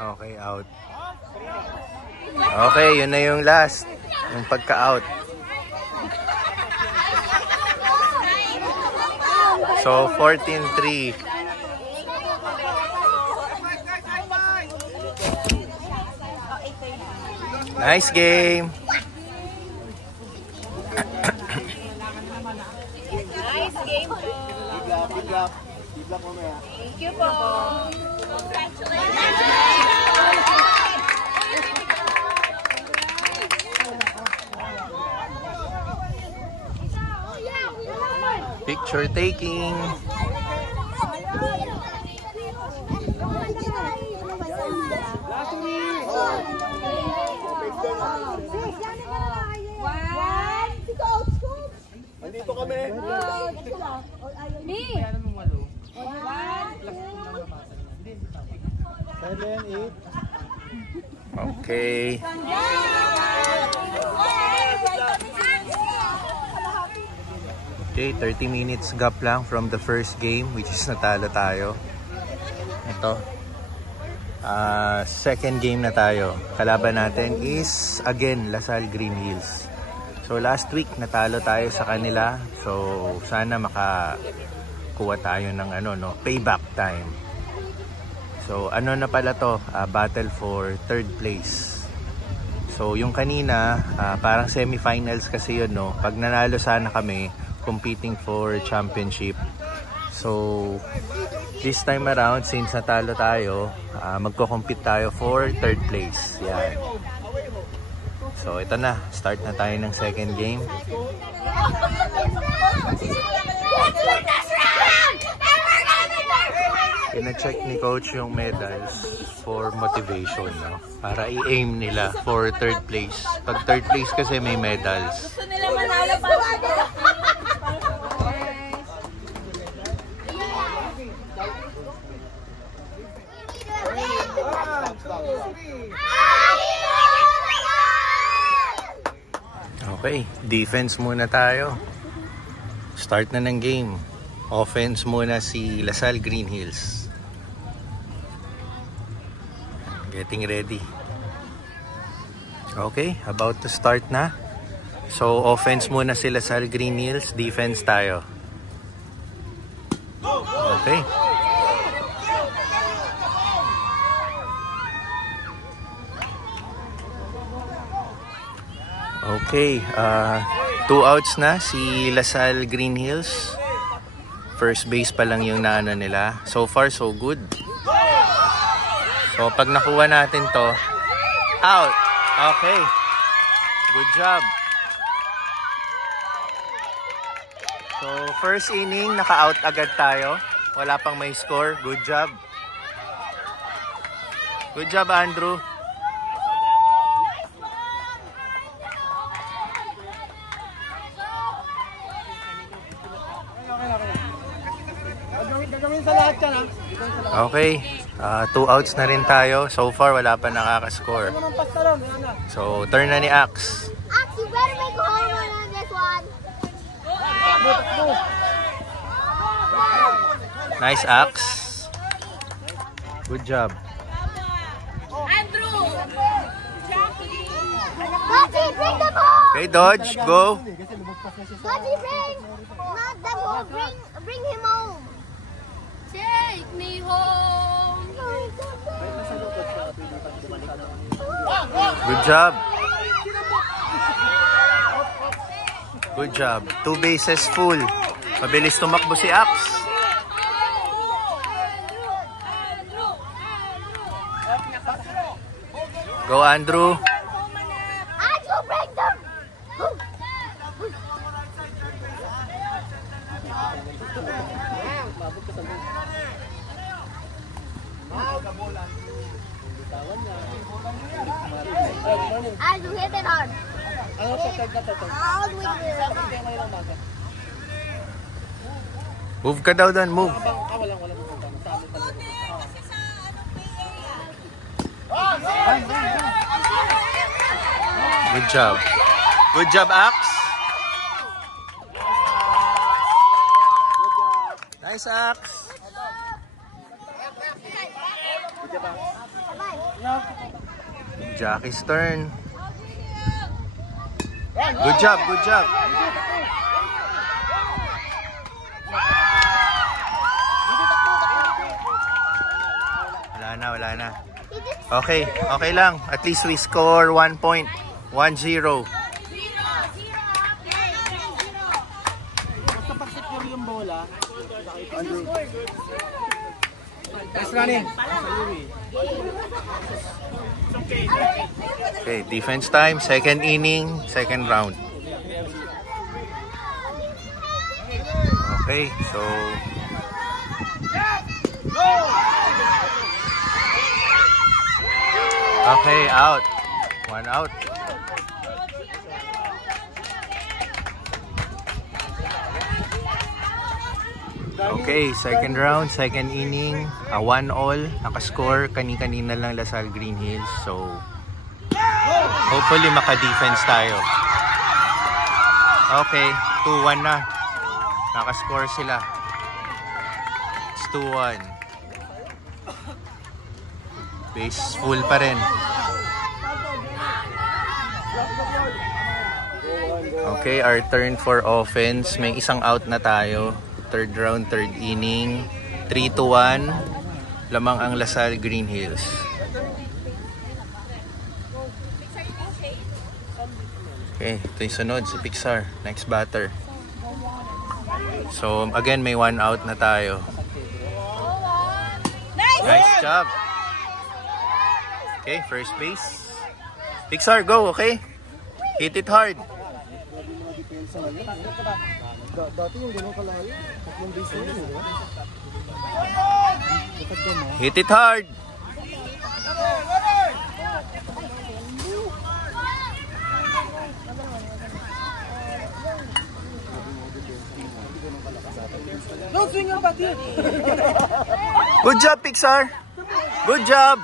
Okay, out. Okay, yun na yung last. Yung pagka-out. So, 14-3. Nice game. Nice game po. Thank you po. Congratulations. Picture taking. Nandito kami. Me. 7, 8. Okay. Okay, 30 minutes gap lang from the first game, which is natalo tayo. Ito. Second game na tayo. Kalaban natin is, again, Lasal Green Hills. So, last week, natalo tayo sa kanila. So, sana makakuha tayo ng payback time. So, ano na pala to? Battle for third place. So, yung kanina, parang semifinals kasi yun, no? Pag nanalo sana kami, competing for championship. So, this time around, since natalo tayo, magko-compete tayo for third place. Yan. So, ito na. Start na tayo ng second game. Pina-check ni coach yung medals for motivation, no? Para i-aim nila for third place. Pag third place kasi may medals. Gusto nila manalo pa. Okay, defense muna tayo. Start na ng game. Offense muna si Lasal Green Hills. Getting ready. Okay, about to start na. So, offense muna si Lasal Green Hills, defense tayo. Okay. Okay, 2 outs na si Lasal Green Hills. First base pa lang yung naano nila. So far, so good. So, pag nakuha natin to, out. Okay. Good job. So, first inning, naka-out agad tayo. Wala pang may score. Good job. Good job, Andrew. Okay, 2 outs na rin tayo. So far, wala pa nakaka-score. So, turn na ni Axe. Axe, you better make a home run on this one. Nice, Axe. Good job. Andrew. Dodgy, bring the ball. Okay, Dodge, go. Dodgy, bring. Not the ball. Bring him home. Take me home. Good job. Good job. 2 bases full. Mabilis tumakbo si Axe. Go, Andrew. Andrew, bring them. Andrew, hit it hard. All the way to Move ka daw doon, move. Good job. Good job, Axe. Nice, Axe. Bye. Jackie's turn. Good job, good job. Wala na. Okay, okay lang. At least we score 1 point. 1-0. Basta pag-secure yung bola. Nice running. Okay, defense time. Second inning, second round. Okay, so... Okay, out. 1 out. Okay, second round, second inning, 1-all, nakascore kani-kanina lang Lasal Green Hills. So hopefully maka-defense tayo. Okay, 2-1 na. Nakascore sila. It's 2-1. Base full pa rin. Okay, our turn for offense. May isang out na tayo. Third round, third inning. 3-1. Lamang ang Lasal Green Hills. Okay, ito yung sunod, si Pixar. Next batter. So, again, may 1 out na tayo. Nice job. Okay, first base. Pixar, go, okay? Hit it hard. Dati yung gano'n kalayo. Tatlong base na yun. Hit it hard. No, swing your bat here. Good job, Pixar. Good job.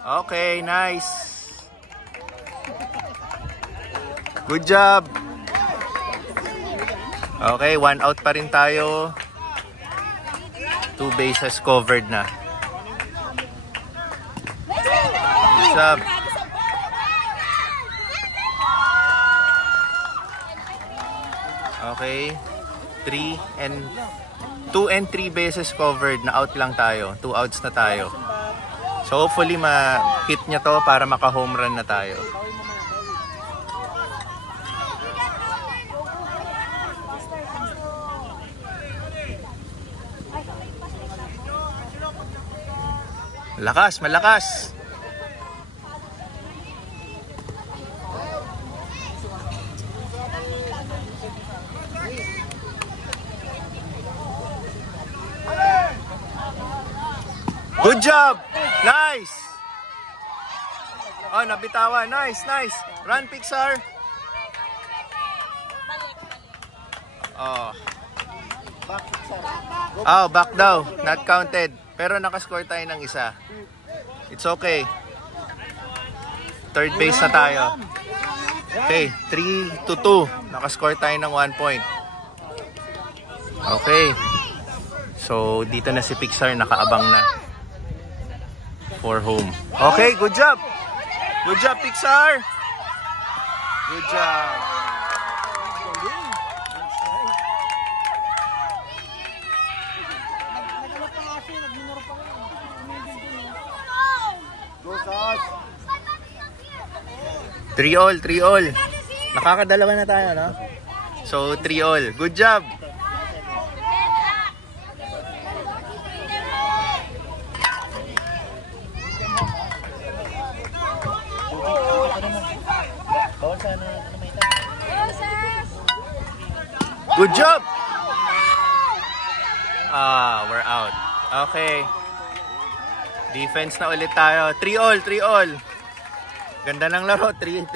Okay, nice. Good job. Okay, 1 out pa rin tayo. 2 bases covered na. Good job. Okay. 2 and 3 bases covered, na out lang tayo. 2 outs na tayo. So hopefully ma-hit niya to para maka-home run na tayo. Malakas, malakas. Good job! Nice! Oh, nabitawan. Nice, nice. Run, Pixar. Oh. Oh, back daw. Not counted. Pero nakascore tayo ng isa. It's okay. Third base na tayo. Okay, 3-2. Nakascore tayo ng 1 point. Okay. So, dito na si Pixar, nakaabang na for home. Okay, good job. Good job, Pixar. Good job. Go, Sas. 3-all, 3-all. Nakakadalawa na tayo, no? So, 3-all. Good job. Good job. Ah, we're out. Okay. Defense na ulit tayo. 3-all, 3-all. Ganda ng laro. 3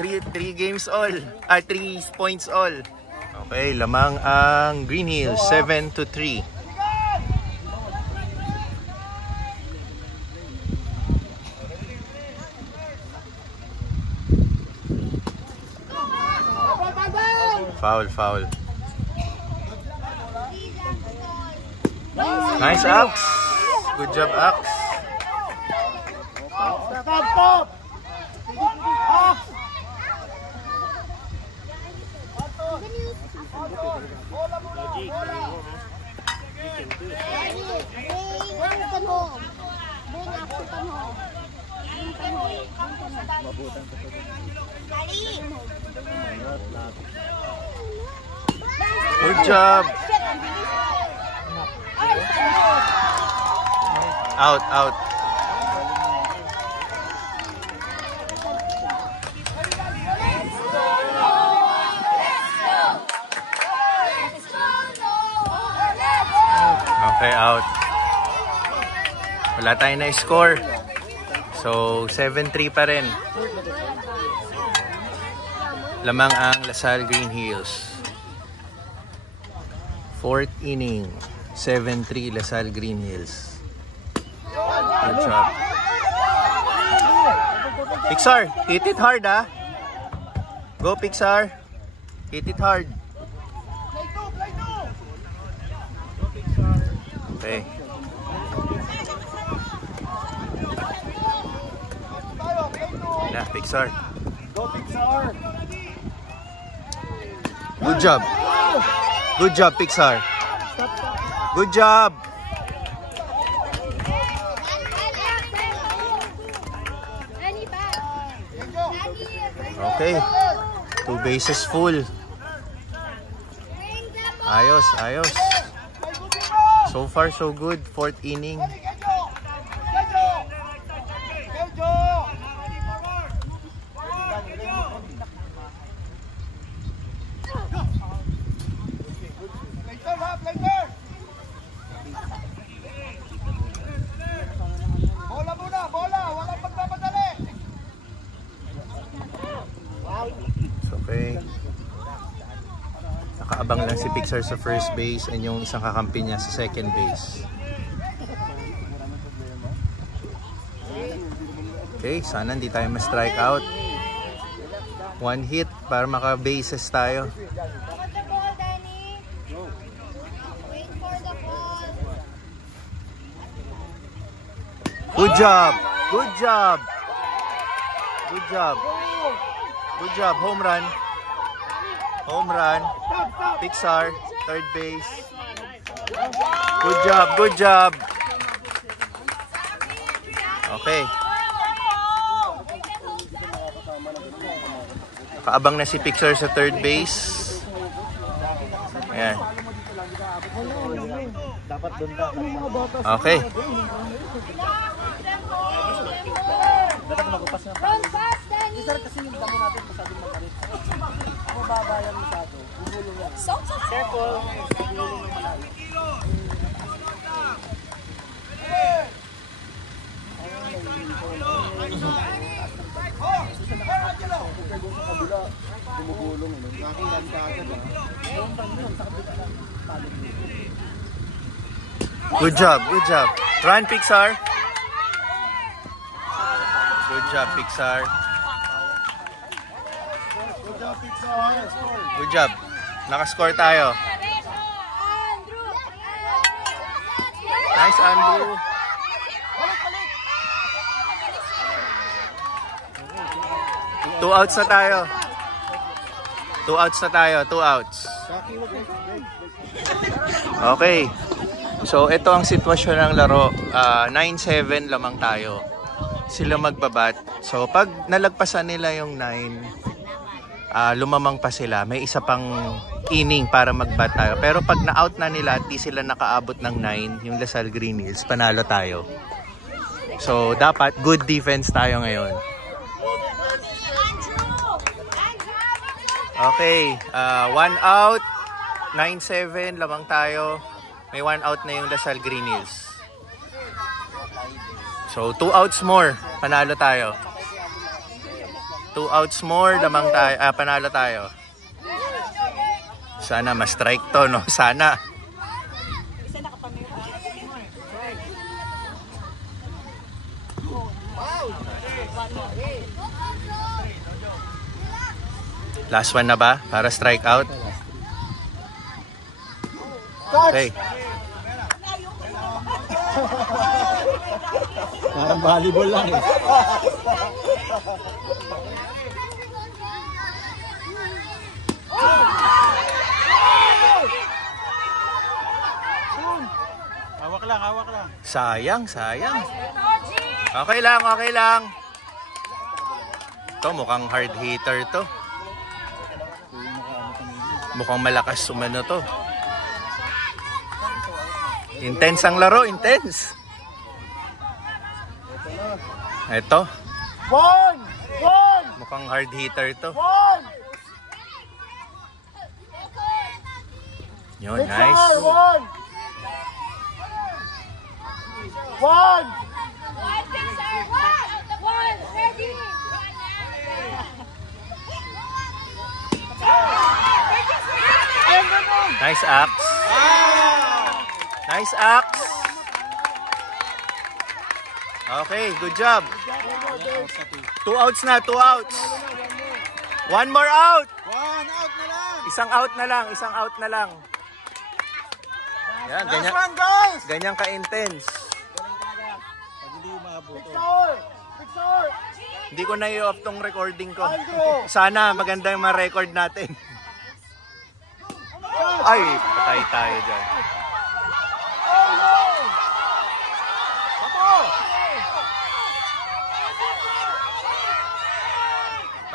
games all. 3 points all. Okay, lamang ang Green Hills. 7-3. Foul, foul. Nice, Axe. Good job, Axe. Good job. Out, out. Okay, out. Wala tayong na-score. So, 7-3 pa rin. Lamang ang LaSalle Green Hills. 4th inning. 7-3 LaSalle Green Hills. Good job. Pixar, hit it hard ah. Go Pixar. Hit it hard. Okay. Na, Pixar. Go Pixar! Good job. Good job, Pixar. Good job. Okay. 2 bases full. Ayos, ayos. So far, so good. 4th inning. Bola muna, bola! Walang pagpapadali! It's okay. Nakaabang lang si Pixar sa first base and yung isang kakampi niya sa second base. Okay, sana hindi tayo ma-strike out. 1 hit para maka-bases tayo. Good job! Good job! Good job! Good job! Home run! Home run! Pixar, 3rd base. Good job! Good job! Okay. Kaabang na si Pixar sa 3rd base. Ayan. Okay. Run fast, Danny! Kasi yung damo natin masyadong makalit. Ako babayan masyado. Bubulong yan. Careful. Bubulong yung malalim. Good job, good job. Run, Pixar. Good job, Pixar. Good job, Pixar. Good job. Nakascore tayo. Nice, Andrew. 2 outs na tayo. 2 outs na tayo. 2 outs. Okay. So, ito ang sitwasyon ng laro. 9-7 lamang tayo. Sila magbabat. So, pag nalagpasan nila yung 9, lumamang pa sila. May isa pang inning para magbat tayo. Pero pag na-out na nila at di sila nakaabot ng 9, yung LaSalle Green Hills, panalo tayo. So, dapat good defense tayo ngayon. Okay. 1 out. 9-7 lamang tayo. May 1 out na yung LaSalle Green Hills. So, 2 outs more. Panalo tayo. 2 outs more. Lamang tayo. Panalo tayo. Sana ma-strike to, no? Sana. Last one na ba? Para strike out? Okay. Parang volleyball lang eh. Hawak lang, hawak lang. Sayang, sayang. Okay lang, okay lang. To, mukhang hard hitter to. Mukhang malakas umano to. Intense ang laro, intense. Ito. Mukhang hard hitter to. Yun, nice. Nice axe. Nice axe. Okay, good job. 2 outs na, 2 outs. 1 more out. 1 out na lang. Isang out na lang, isang out na lang. Yan, ganyan. Last one, guys. Ganyan ka-intense. Hindi umabot. Hindi ko na i-off tong recording ko. Sana maganda yung ma-record natin. Ay, patay tayo dyan.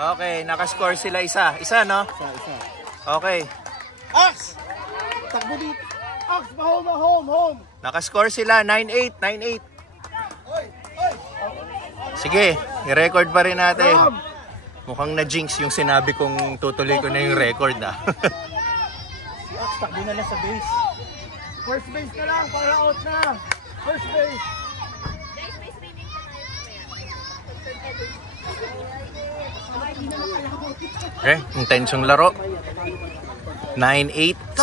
Okay, nakascore sila isa. Isa, no? Isa. Okay. Axe! Takbo dito. Axe, home. Nakascore sila, 9-8, 9-8. Sige, i-record pa rin natin. Mukhang na-jinx yung sinabi kong tutuloy ko na yung record, ah. Axe, takbo na lang sa base. First base na lang, para out na. First base. Okay, intense yung laro. 9-8.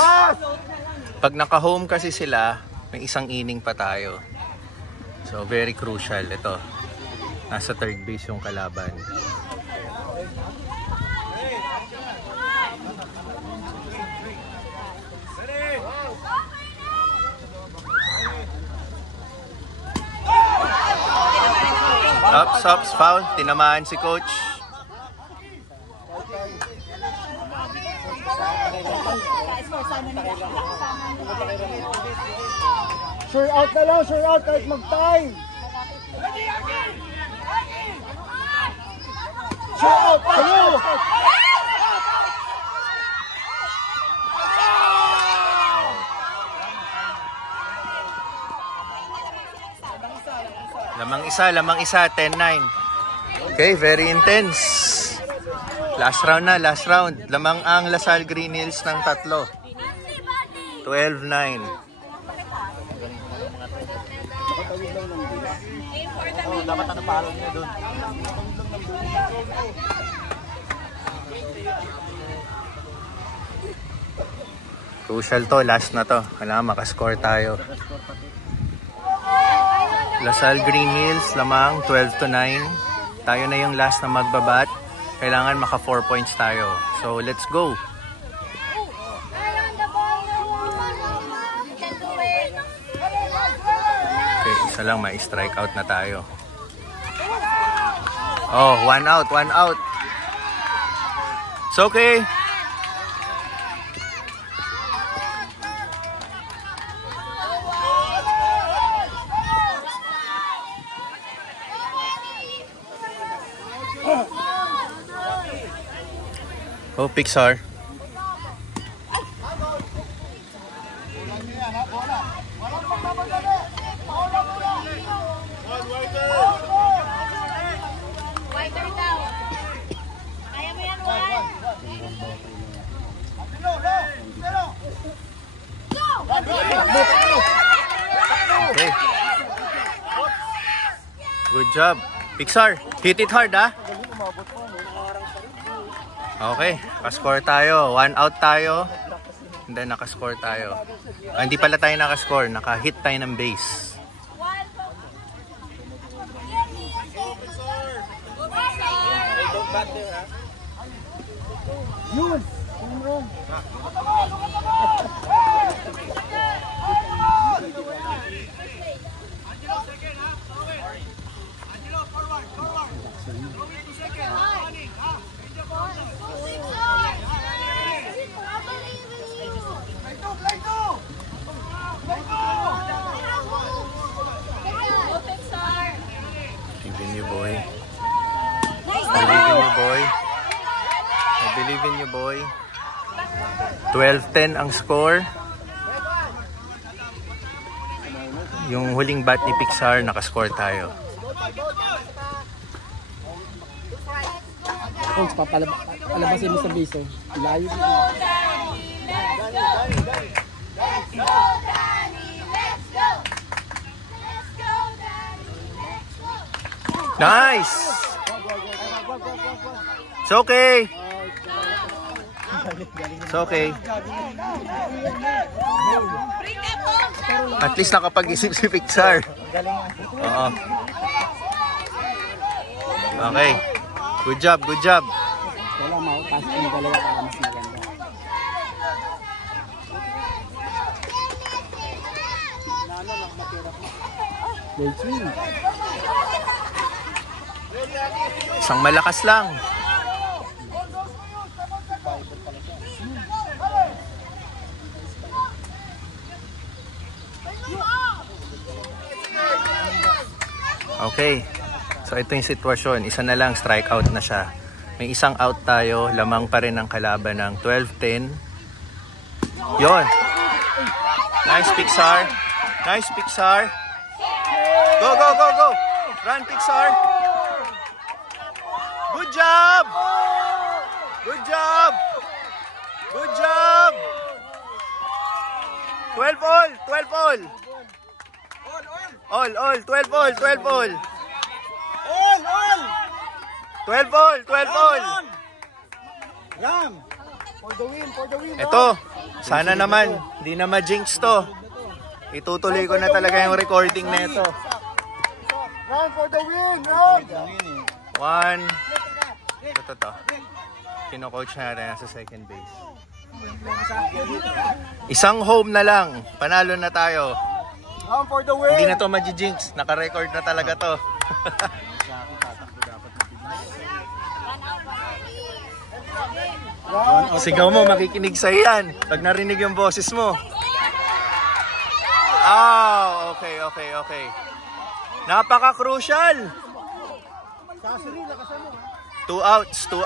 Pag naka-home kasi sila, may isang inning pa tayo. So, very crucial. Ito, nasa third base yung kalaban. Ups, foul. Tinamaan si coach. Sure out na lang, sure out kahit mag-tie. Sure out, tayo! Lamang isa, 10-9. Okay, very intense. Last round na, last round. Lamang ang Lasal Green Hills ng 3. 12-9. Dapat ano palo niya doon. Crucial to, last na to. Kailangan makascore tayo. Lasal Green Hills, lamang 12-9. Tayo na yung last na magbabat. Kailangan maka 4 points tayo. So, let's go. Okay, isa lang, may strike out na tayo. Oh, 1 out, 1 out. It's okay. Oh, Pixar. Wider daw. Kaya mo yan, Juan. Okay. Good job. Pixar, hit it hard, ha? Okay, nakascore tayo. 1 out tayo. And then nakascore tayo. Hindi pala tayo nakascore. Naka-hit tayo ng base. Yun! Believe in you, boy. Believe in you, boy. I believe in you, boy. 12-10 ang score. Yung huling bat ni Pixar, nakascore tayo. Coach, palabasin mo sa base. Ilayo. Nice! It's okay. It's okay. At least nakapag-isip si Pixar. Oo. Okay. Good job, good job. Wala, mautas yung dalawa para mas maganda. Isang malakas lang. Okay. So ito yung sitwasyon. Isa na lang, strike out na siya. May isang out tayo. Lamang pa rin ang kalaban ng 12-10. Yon. Nice, Pixar. Nice, Pixar. Go, go, go, go. Run, Pixar. Good job. Good job. Good job. 12 all. 12 all. All, 12 all. 12 all. All! 12 all. 12 all. Ram! For the win, for the win. Ito, sana naman, hindi na ma-jinx to. Itutuloy ko na talaga yung recording na ito. Run for the win! Run! 1. Ito. Kino-coach natin sa second base. Isang home na lang, panalo na tayo. Run for the win! Hindi na to ma-jinx, naka-record na talaga to. Sigaw mo, makikinig sa iyan pag narinig yung boses mo. Ah, okay. Napaka-crucial. 2 outs. 2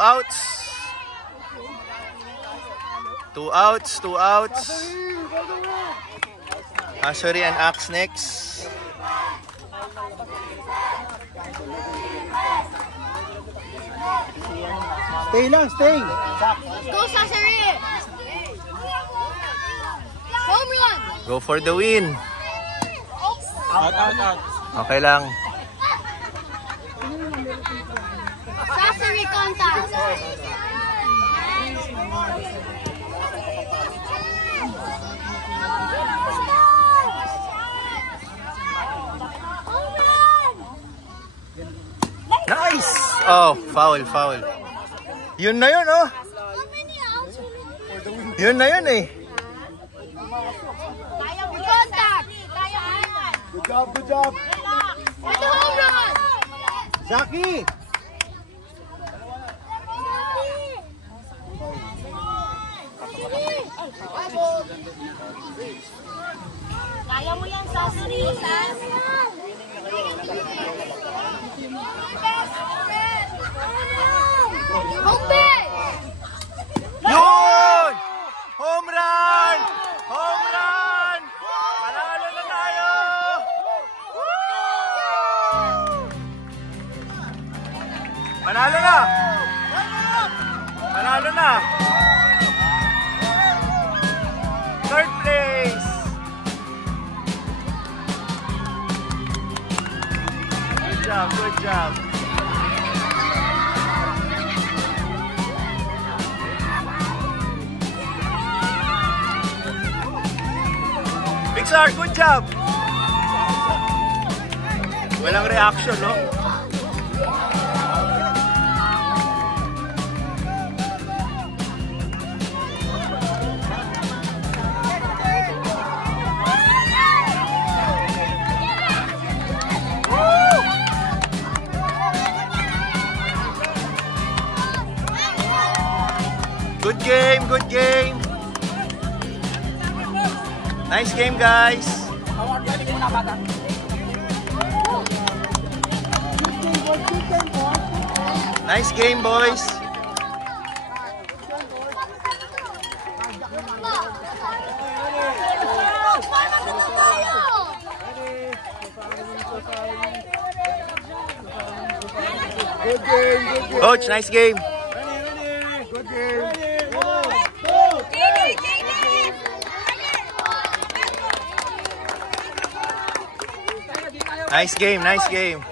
outs. Ashery and Axe next. Stay lang, stay. Go, Sasari! Home run! Go for the win. Out. Okay lang. Sasari contact! Home run! Nice! Oh, foul. Yun na yun, oh. How many outs will it be? Yun na yun, eh. Contact! Good job. With the home run! Jackie! Kaya mo yan, Sasri. Home base! Yun! Home run! Home run! Panalo na tayo! Panalo na! Panalo na! Third place! Good job! Pixar, good job! Walang reaction, no? Good game! Nice game, guys! Good game, boy. Nice game, boys. Good game, good game. Coach, nice game. Good game. Nice game, nice game.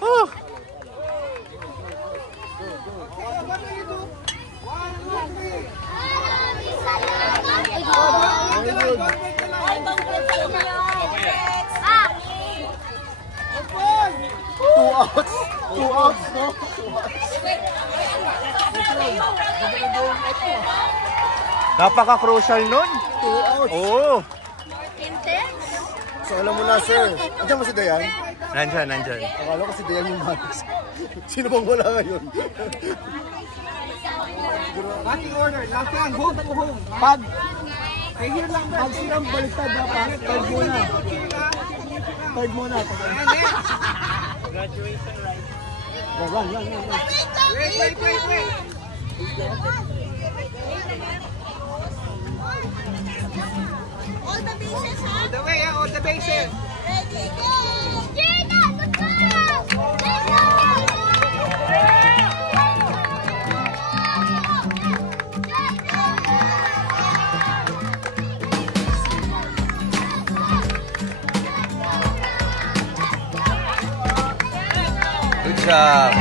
Woo. Two outs, no? Napaka-crucial nun. 2 outs. Oo. So alam mo na, sir. Andiyan mo si Dayan? Nandyan. Akala ko si Dayan yung manis. Sino bang wala ngayon? Batting order, last one, home to home. Pag silang baliktad dapat, third muna. Third muna. Graduation right. Run. Wait. All the bases, huh? All the way, all the bases. Ready, go! Gina, let's go! Good job.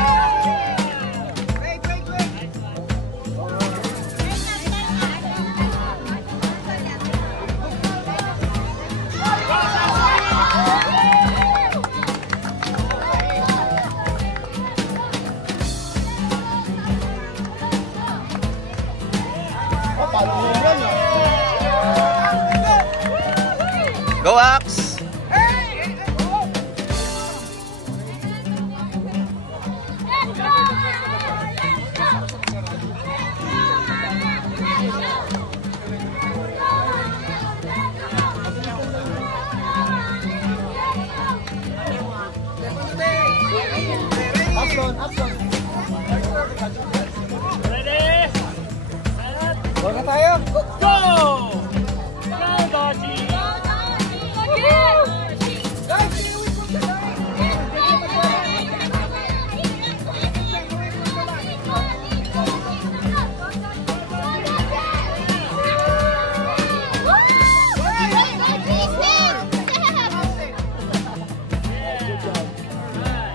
Go, Axe! Go na tayo! Go! Dodgy!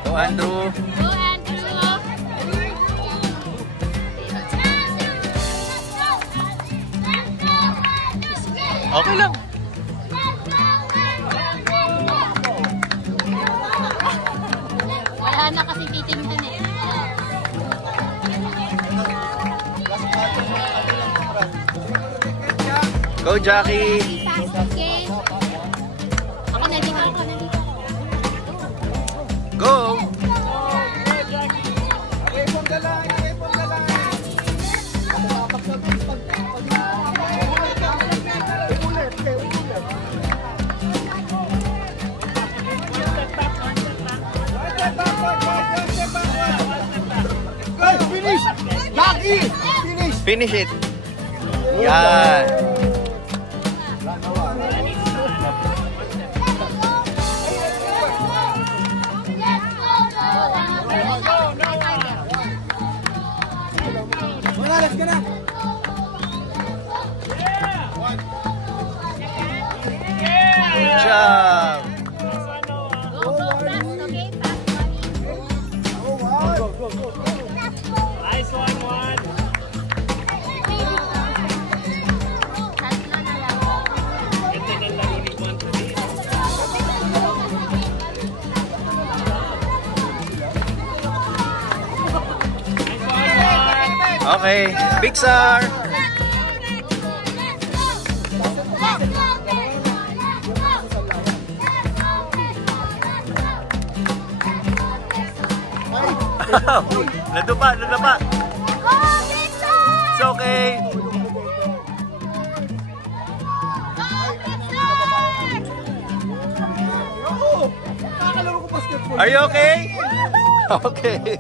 Go, Andrew. Okay lang. Wala na kasi titingnan eh. Go, Jackie. Okay. Ako na dito. Go. Away from the line! Finish! Jackie! Finish! Finish it. Yan. Let's go na! Good job. Nice one. Okay, Pixar. Nadapa. It's okay. Are you okay? Okay.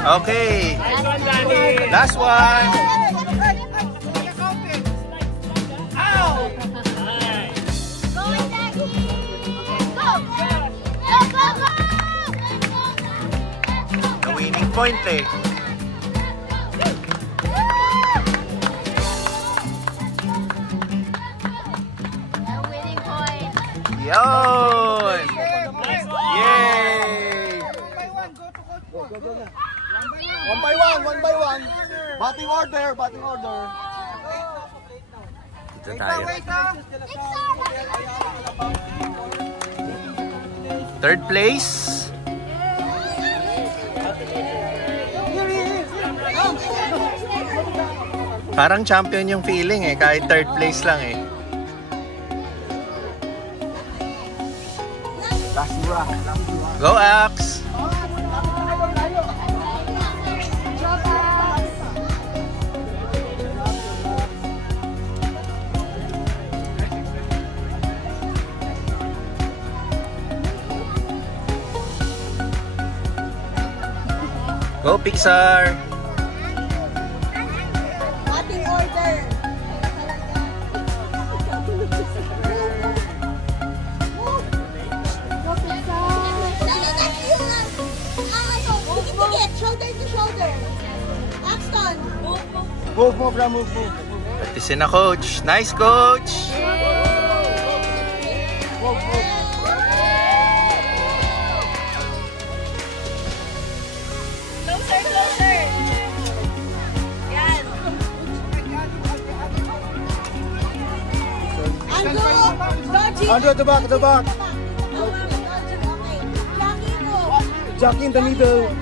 Okay. Last one. The winning point eh. Yun! Yay! One by one. Batting order. Dito tayo. Third place. Parang champion yung feeling eh, kahit third place lang eh. Go Axe! Go Pixar! Batting order. Shoulder to shoulder. Axton. Move. Practice na coach. Nice coach! Closer. Yan. Andrew at the back. Jackie in the middle.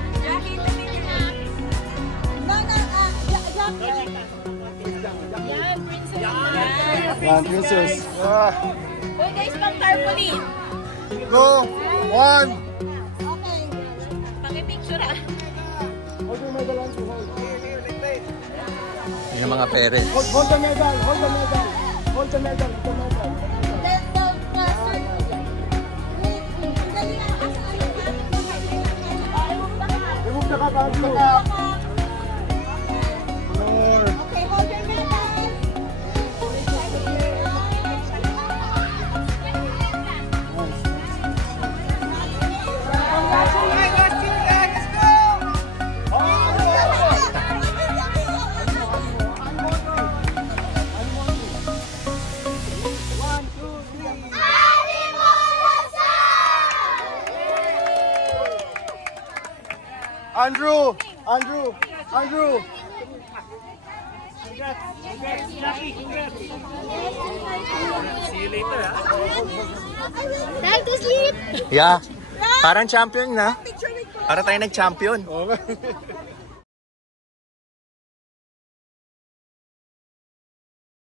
Yan, princess. Uy guys, pang tarpaulin. Go. One. Okay. Paki-picture ah. Yung mga parents. Hold the medal. Then the master. Remove the cup, Andrew. More. Okay, hold your medal. Andrew. Time to sleep. Yeah. Parang champion na. Para tayo nag-champion.